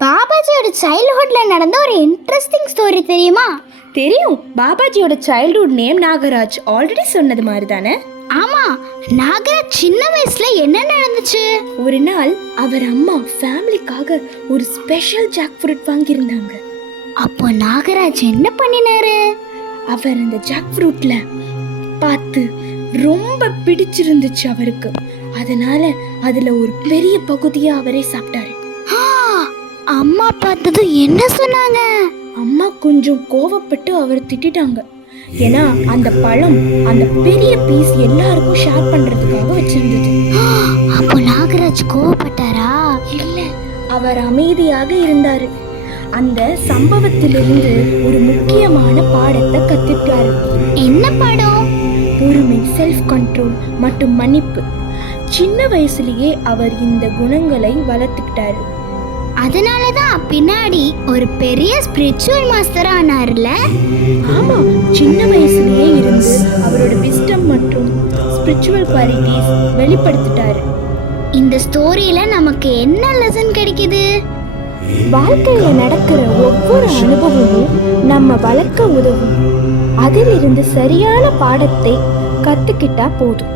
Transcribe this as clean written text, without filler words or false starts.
பாபாஜியோட சைல்ட்ஹுட்ல நடந்த ஒரு interesting story தெரியுமா? தெரியும். பாபாஜியோட சைல்ட்ஹுட் நேம் நாகராஜ். ஆல்ரெடி சொன்னது மாதிரி தானே? ஆமா, நாகராஜ் சின்ன வயசுல என்ன நடந்துச்சு? ஒரு நாள் அவர் அம்மா ஃபேமிலிக்காக ஒரு ஸ்பெஷல் ஜாக் ஃப்ரூட் வாங்கியிருந்தாங்க. அப்போ நாகராஜ் என்ன பண்ணினாரு? அவர் அந்த ஜாக் ஃப்ரூட்ல பார்த்து ரொம்ப பிடிச்சிருந்துச்சு அவருக்கு. அதனால அதுல ஒரு பெரிய பகுதியை அவரே சாப்பிட்டாரு. அம்மா பார்த்தது என்ன சொன்னாங்க? அம்மா கொஞ்சம் கோவப்பட்டு அவர் திட்டாங்க. ஏன்னா அந்த பழம், அந்த பெரிய பீஸ் எல்லாருக்கும் ஷேர் பண்றதுக்காக வச்சிருந்தது. அப்போ நாகராஜ் கோவப்பட்டாரா? இல்ல, அவர் அமைதியாக இருந்தாரு. அந்த சம்பவத்திலிருந்து ஒரு முக்கியமான பாடத்தை கத்துட்டாரு. என்ன பாடம்? பொறுமை, செல்ஃப் கண்ட்ரோல் மற்றும் மன்னிப்பு. சின்ன வயசுலயே அவர் இந்த குணங்களை வளர்த்துக்கிட்டாரு. அதனாலதான் பின்னாடி ஒரு பெரிய ஸ்பிரிச்சுவல் மாஸ்டர் ஆனார்ல. ஆமா, சின்ன வயசுலயே இருந்து அவரோட விஸ்டம் மற்றும் ஸ்பிரிச்சுவல் குவாலிட்டிஸ் வெளிப்படுத்திட்டாரு. இந்த ஸ்டோரியில நமக்கு என்ன லெசன் கிடைக்குது? வாழ்க்கையில நடக்கிற ஒவ்வொரு அனுபவமும் நம்ம வளர்க்க உதவும். அதிலிருந்து சரியான பாடத்தை கத்துக்கிட்டா போதும்.